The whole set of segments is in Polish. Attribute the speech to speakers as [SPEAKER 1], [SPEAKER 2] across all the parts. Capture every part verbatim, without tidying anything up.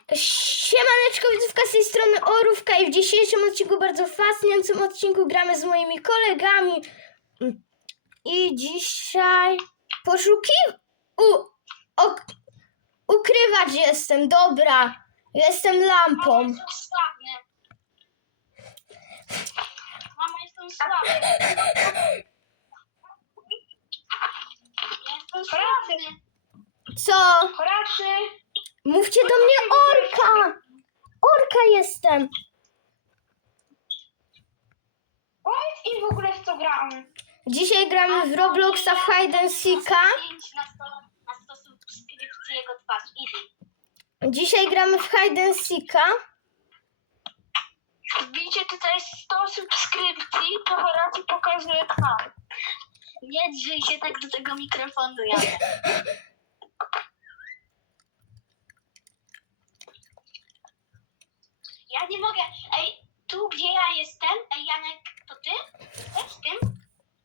[SPEAKER 1] Siemaneczko, widzówka z tej strony Orówka i w dzisiejszym odcinku, bardzo fascynującym odcinku, gramy z moimi kolegami. I dzisiaj poszukiw... U... Ok... Ukrywać jestem, dobra. Jestem lampą.
[SPEAKER 2] Mama, jestem sławny. Mama, jestem sławny. Jestem sławny.
[SPEAKER 1] Co?
[SPEAKER 2] Horacy.
[SPEAKER 1] Mówcie do mnie orka. Orka jestem.
[SPEAKER 2] Powiedz im w ogóle, w co gramy.
[SPEAKER 1] Dzisiaj gramy w Robloxa w Hide and Seeka.
[SPEAKER 2] Na sto, na sto subskrypcji jego twarz. Easy.
[SPEAKER 1] Dzisiaj gramy w Hide and Seeka.
[SPEAKER 2] Wbijcie tutaj sto subskrypcji, to Horacy pokazuje twarz. Nie drzyj się tak do tego mikrofonu, Janek. Ja nie mogę. Ej, tu gdzie ja jestem, ej Janek, to ty? Jesteś tym?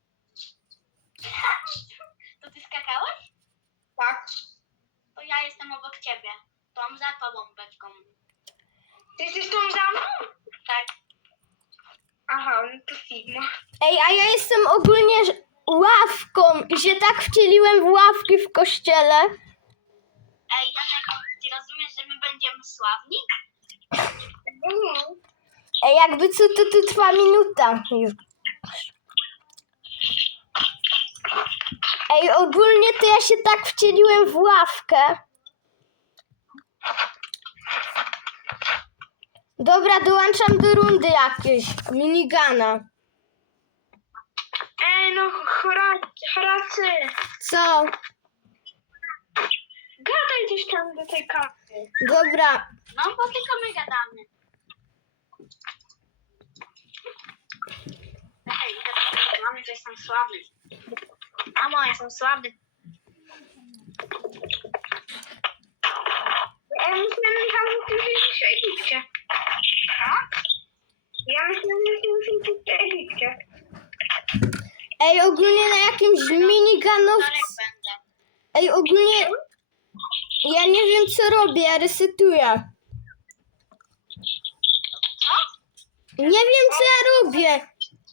[SPEAKER 2] To ty skakałeś? Tak. To ja jestem obok ciebie. Tą za tobą beczką. Ty jesteś tą za mną? Tak. Aha, no to Sigma.
[SPEAKER 1] Ej, a ja jestem ogólnie ż- ławką i się tak wcieliłem w ławki w kościele.
[SPEAKER 2] Ej Janek, ty rozumiesz, że my będziemy sławni? Mhm.
[SPEAKER 1] Ej, jakby co, to tu trwa minuta już. Ej, ogólnie to ja się tak wcieliłem w ławkę. Dobra, dołączam do rundy jakiejś. Minigana.
[SPEAKER 2] Ej, no Horacy,
[SPEAKER 1] Co?
[SPEAKER 2] gadaj gdzieś tam do tej kawy.
[SPEAKER 1] Dobra.
[SPEAKER 2] No, bo tylko my gadamy. Ej, mamy, że jestem sławny. Mamo, jestem sławny. Ja myślałem, że ty jesteś w Egipcie. Tak? Ja myślałem, że ty jesteś w Egipcie.
[SPEAKER 1] Ej, ogólnie na jakimś miniganowcu...
[SPEAKER 2] będę.
[SPEAKER 1] Ej, ogólnie... Ja nie wiem, co robię, ja resetuję.
[SPEAKER 2] Co?
[SPEAKER 1] Nie wiem, co ja robię.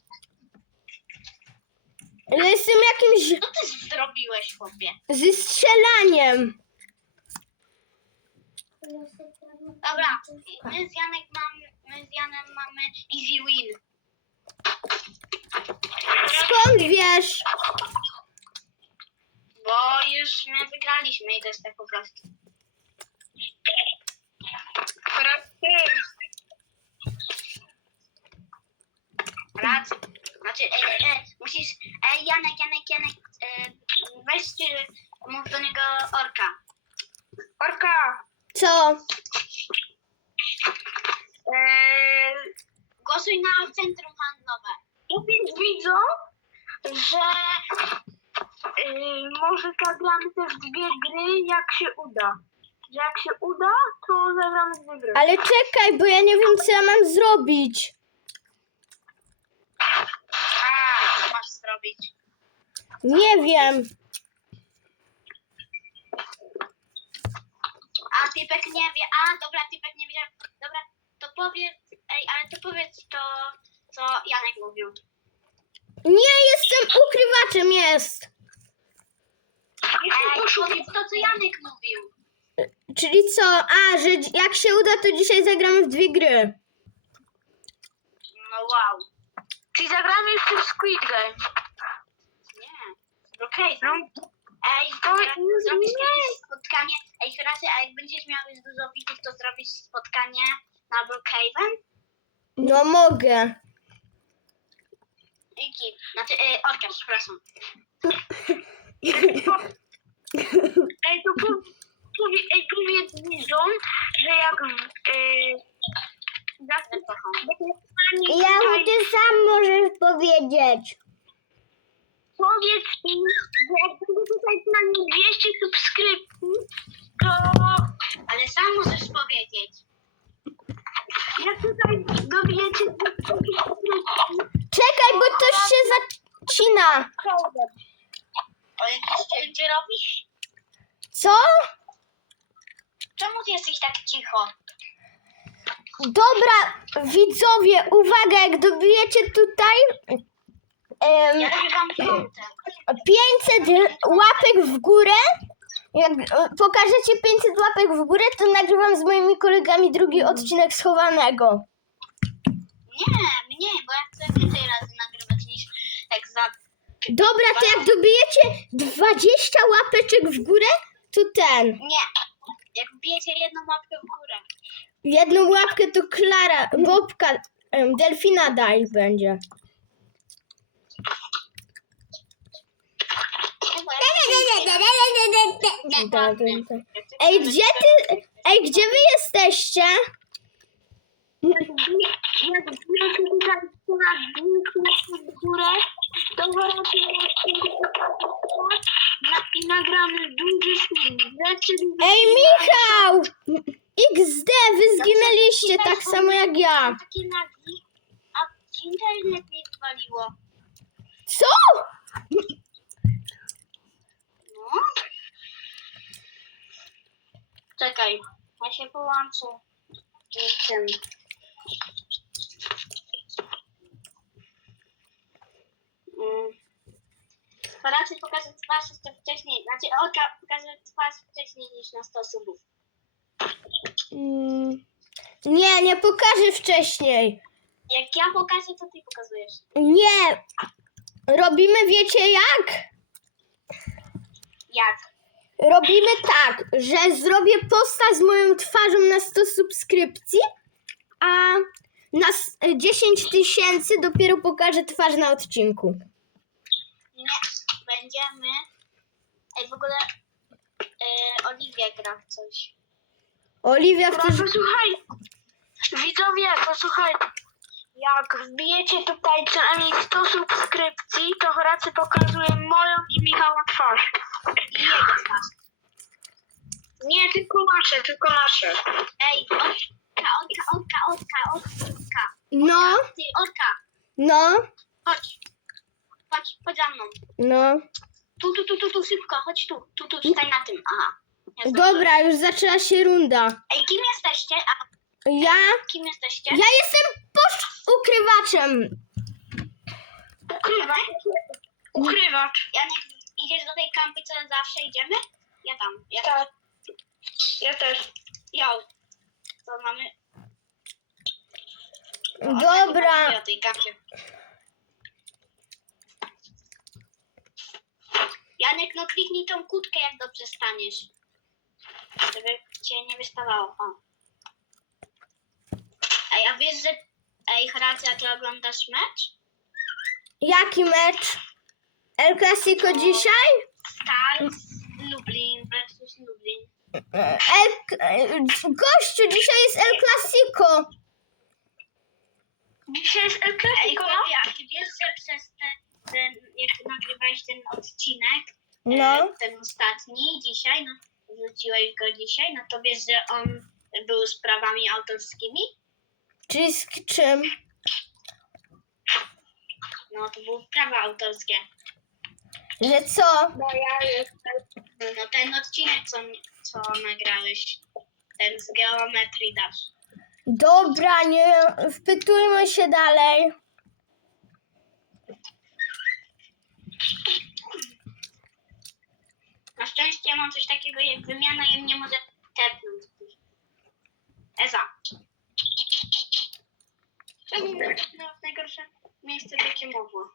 [SPEAKER 1] Ja jestem jakimś...
[SPEAKER 2] Co ty zrobiłeś, chłopie?
[SPEAKER 1] ze strzelaniem.
[SPEAKER 2] Dobra, my z Janek mamy, my z Janem mamy easy win.
[SPEAKER 1] Skąd wiesz?
[SPEAKER 2] Bo już my wygraliśmy i to jest tak po prostu. Racja. Znaczy, e, e, musisz, e, Janek, Janek, Janek, e, weź, e, mów do niego orka. Orka!
[SPEAKER 1] Co?
[SPEAKER 2] E, głosuj na centrum handlowe. Powiedz widzom, że e, może zagramy też dwie gry, jak się uda. Że jak się uda, to zagramy dwie gry.
[SPEAKER 1] Ale czekaj, bo ja nie wiem, co ja mam zrobić.
[SPEAKER 2] A, co masz zrobić?
[SPEAKER 1] Nie wiem.
[SPEAKER 2] A Typek nie wie. A, dobra, Typek nie wiedział. Dobra, to powiedz, ej, ale to powiedz to, co Janek mówił.
[SPEAKER 1] Nie, jestem ukrywaczem, jest.
[SPEAKER 2] Ej, powiedz to, co Janek mówił.
[SPEAKER 1] Czyli co? A, że dzi- jak się uda, to dzisiaj zagramy w dwie gry.
[SPEAKER 2] No wow. Czyli zagramy jeszcze w Squid Game? Nie. Okej, okay, no. Ej, to zrobisz kiedyś spotkanie. Ej, Horacy, a jak będziesz miał już dużo widzów, to zrobisz spotkanie na Brookhaven?
[SPEAKER 1] No mogę.
[SPEAKER 2] Iki. Znaczy, e, Orka, przepraszam. Ej, to po, powie, ej, powiedz widzom, że jak e,
[SPEAKER 1] Ja ty sam możesz powiedzieć.
[SPEAKER 2] powiedz im, że jak będzie tutaj na nim dwieście subskrypcji, to... Ale sam możesz powiedzieć. Jak tutaj dobijecie dwieście subskrypcji,
[SPEAKER 1] Czekaj, bo coś się zacina.
[SPEAKER 2] o jakieś cięcie robisz?
[SPEAKER 1] Co?
[SPEAKER 2] Czemu ty jesteś tak cicho?
[SPEAKER 1] Dobra, widzowie, uwaga, jak dobijecie tutaj em,
[SPEAKER 2] Ja nagrywam piątek.
[SPEAKER 1] pięćset łapek w górę, jak e, pokażecie pięćset łapek w górę, to nagrywam z moimi kolegami drugi odcinek schowanego.
[SPEAKER 2] Nie, mniej, bo ja chcę więcej razy nagrywać niż tak za...
[SPEAKER 1] Dobra, to jak dobijecie dwadzieścia łapeczek w górę, to ten.
[SPEAKER 2] Nie, jak wbijecie jedną łapkę w górę.
[SPEAKER 1] Jedną łapkę to Klara, Bobka, em, Delfina daj będzie. Tak, tak, tak. Ej, gdzie ty, ej, gdzie wy jesteście?
[SPEAKER 2] Jak wbijacie tutaj w górę, to i nagramy dużo rzeczy.
[SPEAKER 1] Ej, Michał! iks de, wy zginęliście tak samo jak ja.
[SPEAKER 2] Takie nagi, a internet mi zwaliło.
[SPEAKER 1] Co?
[SPEAKER 2] No. Czekaj, ja się połączę z tym. Mm. To raczej pokażę twarz jeszcze wcześniej, znaczy oka pokażę twarz wcześniej niż na sto subów.
[SPEAKER 1] Mm, nie, nie pokażę wcześniej.
[SPEAKER 2] Jak ja pokażę, to ty pokazujesz.
[SPEAKER 1] Nie. Robimy, wiecie jak?
[SPEAKER 2] Jak?
[SPEAKER 1] Robimy tak, że zrobię posta z moją twarzą na sto subskrypcji, a na s- dziesięć tysięcy dopiero pokażę twarz na odcinku.
[SPEAKER 2] Nie, będziemy... Ej, w ogóle e, Oliwia gra w coś.
[SPEAKER 1] Oliwia, chcesz...
[SPEAKER 2] Posłuchaj, widzowie, posłuchaj. Jak wbijecie tutaj co najmniej sto subskrypcji, to Horacy pokazuje moją i Michała twarz. I jego twarz. Nie, tylko nasze, tylko nasze. Ej, Olka, Olka, Olka, Olka, Olka.
[SPEAKER 1] No,
[SPEAKER 2] Ty, Olka,
[SPEAKER 1] no,
[SPEAKER 2] chodź. Chodź, chodź za mną.
[SPEAKER 1] no.
[SPEAKER 2] Tu, tu, tu, tu, tu, szybko, chodź tu. Tu, tu, tutaj na tym. Aha. Ja
[SPEAKER 1] Dobra, już zaczęła się runda.
[SPEAKER 2] Ej, kim jesteście? A
[SPEAKER 1] Ja...
[SPEAKER 2] kim jesteście?
[SPEAKER 1] Ja jestem posz... ukrywaczem.
[SPEAKER 2] Ukrywacz. Ukrywacz. Janek, idziesz do tej kampy, co zawsze idziemy? Ja tam. Ja tam. Ja też. Ja. Co mamy?
[SPEAKER 1] Dobra.
[SPEAKER 2] Ja tej kampie. Janek, no kliknij tą kutkę, jak dobrze staniesz. Żeby cię nie wystawało. O. Ej, a wiesz, że... Ej, Horacy, a ty oglądasz mecz?
[SPEAKER 1] Jaki mecz? El Clasico dzisiaj?
[SPEAKER 2] Stars Lublin versus Lublin.
[SPEAKER 1] El... Gościu, dzisiaj jest El Clasico.
[SPEAKER 2] Dzisiaj jest El Clasico. Ej, chłopie, a ty wiesz, że przez ten, ten jak nagrywałeś ten odcinek,
[SPEAKER 1] No.
[SPEAKER 2] e, ten ostatni dzisiaj, no, wrzuciłeś go dzisiaj, no to wiesz, że on był z prawami autorskimi?
[SPEAKER 1] Czyli z czym?
[SPEAKER 2] No, to były prawa autorskie.
[SPEAKER 1] Że co?
[SPEAKER 2] No ja jestem. No ten odcinek, co, co nagrałeś, ten z geometrii dasz.
[SPEAKER 1] Dobra, nie wpytujmy się dalej.
[SPEAKER 2] Na szczęście ja mam coś takiego jak wymiana i mnie może tepnąć. Eza. Czemu mnie tepnęło w najgorsze miejsce, w jakie mogło?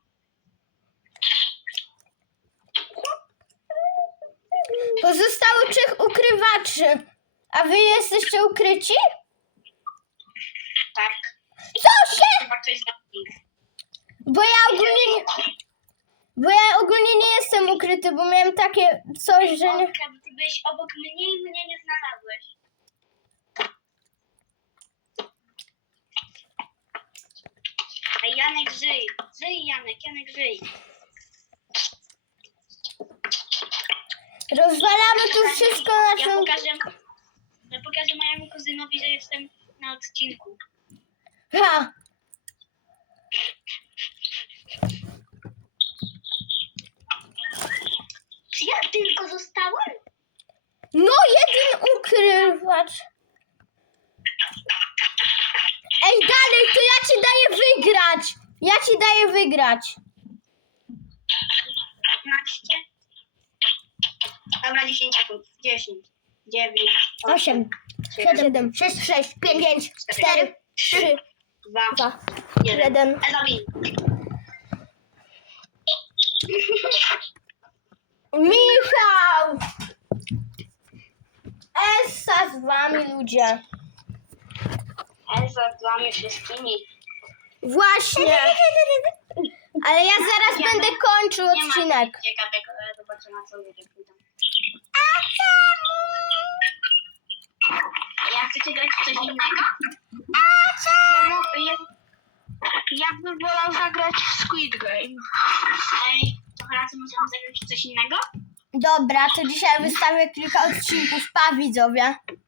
[SPEAKER 1] Pozostało trzech ukrywaczy. A wy jesteście ukryci?
[SPEAKER 2] Tak.
[SPEAKER 1] Co się?
[SPEAKER 2] Chyba ktoś zabił.
[SPEAKER 1] Bo ja ogólnie nie... Bo ja ogólnie nie jestem ukryty, bo miałem takie coś, że nie...
[SPEAKER 2] Olka, bo ty byłeś obok mnie i mnie nie znalazłeś. A Janek żyj. Żyj, Janek, Janek żyj.
[SPEAKER 1] Rozwalamy tu wszystko
[SPEAKER 2] Ja
[SPEAKER 1] naszą...
[SPEAKER 2] pokażę, ja pokażę mojemu kuzynowi, że jestem na odcinku.
[SPEAKER 1] Ha!
[SPEAKER 2] Czy ja tylko zostałem?
[SPEAKER 1] No, jeden ukrywacz. Ej, dalej, to ja ci daję wygrać. Ja ci daję wygrać.
[SPEAKER 2] piętnaście. Dobra, dziesięć sekund. dziesięć, dziewięć,
[SPEAKER 1] osiem, siedem, sześć, sześć, pięć, cztery, trzy,
[SPEAKER 2] dwa,
[SPEAKER 1] dwa,
[SPEAKER 2] jeden.
[SPEAKER 1] jeden.
[SPEAKER 2] Ezawin.
[SPEAKER 1] Michał! Essa z wami, ludzie.
[SPEAKER 2] Eza z wami wszystkimi.
[SPEAKER 1] Właśnie. Ale ja zaraz będę kończył
[SPEAKER 2] Nie ma
[SPEAKER 1] odcinek.
[SPEAKER 2] nic ciekawego, ale zobaczę na co ludzie pójdą. Ja chcecie grać w coś innego? Ja, mo- ja, ja bym wolał zagrać w Squid Game. Ej, to teraz możemy zagrać w coś innego?
[SPEAKER 1] Dobra, to dzisiaj wystawię kilka odcinków. Pa, widzowie.